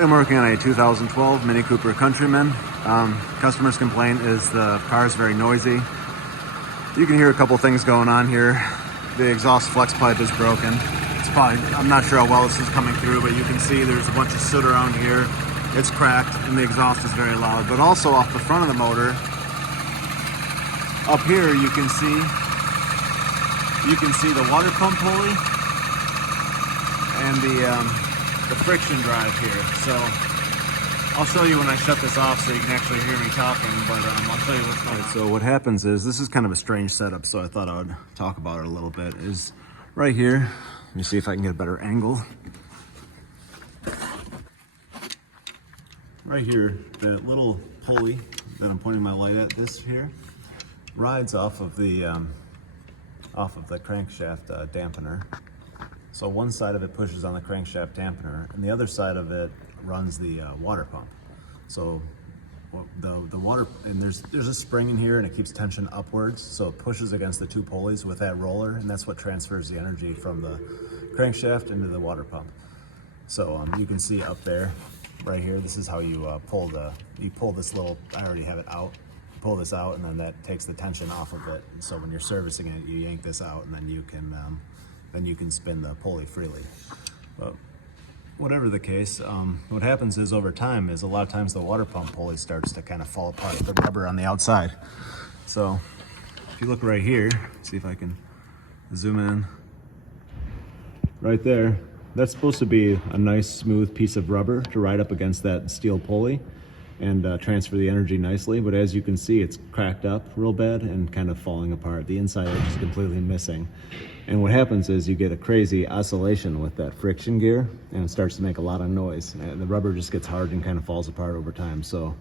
I'm working on a 2012 Mini Cooper Countryman. Customer's complaint is the car is very noisy. You can hear a couple things going on here. The exhaust flex pipe is broken. It's probably, I'm not sure how well this is coming through, but you can see there's a bunch of soot around here. It's cracked and the exhaust is very loud. But also off the front of the motor, up here you can see the water pump pulley and the friction drive here. So I'll show you when I shut this off so you can actually hear me talking, but I'll show you what's going on. So what happens is, this is kind of a strange setup, so I thought I would talk about it a little bit, is right here. Let me see if I can get a better angle. Right here, the little pulley that I'm pointing my light at, this here, rides off of the crankshaft dampener. So one side of it pushes on the crankshaft dampener, and the other side of it runs the water pump. So the water, and there's a spring in here, and it keeps tension upwards, so it pushes against the two pulleys with that roller, and that's what transfers the energy from the crankshaft into the water pump. So you can see up there, right here, this is how you pull this little, I already have it out, pull this out, and then that takes the tension off of it. And so when you're servicing it, you yank this out, and then you can spin the pulley freely. But whatever the case, what happens is, over time, is a lot of times the water pump pulley starts to kind of fall apart, the rubber on the outside. So if you look right here, see if I can zoom in, right there, that's supposed to be a nice smooth piece of rubber to ride up against that steel pulley and transfer the energy nicely. But as you can see, it's cracked up real bad and kind of falling apart. The inside edge is completely missing. And what happens is you get a crazy oscillation with that friction gear, and it starts to make a lot of noise. And the rubber just gets hard and kind of falls apart over time. So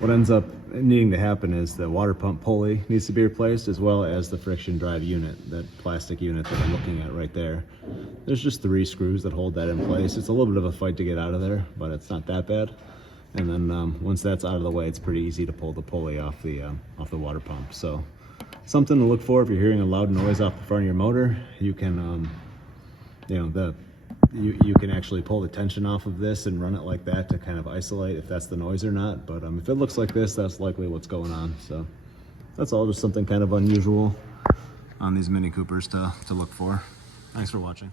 what ends up needing to happen is the water pump pulley needs to be replaced, as well as the friction drive unit, that plastic unit that I'm looking at right there. There's just 3 screws that hold that in place. It's a little bit of a fight to get out of there, but it's not that bad. And then once that's out of the way, it's pretty easy to pull the pulley off the water pump. So something to look for if you're hearing a loud noise off the front of your motor. You can, you can actually pull the tension off of this and run it like that to kind of isolate if that's the noise or not. But if it looks like this, that's likely what's going on. So that's all, just something kind of unusual on these Mini Coopers to look for. Thanks for watching.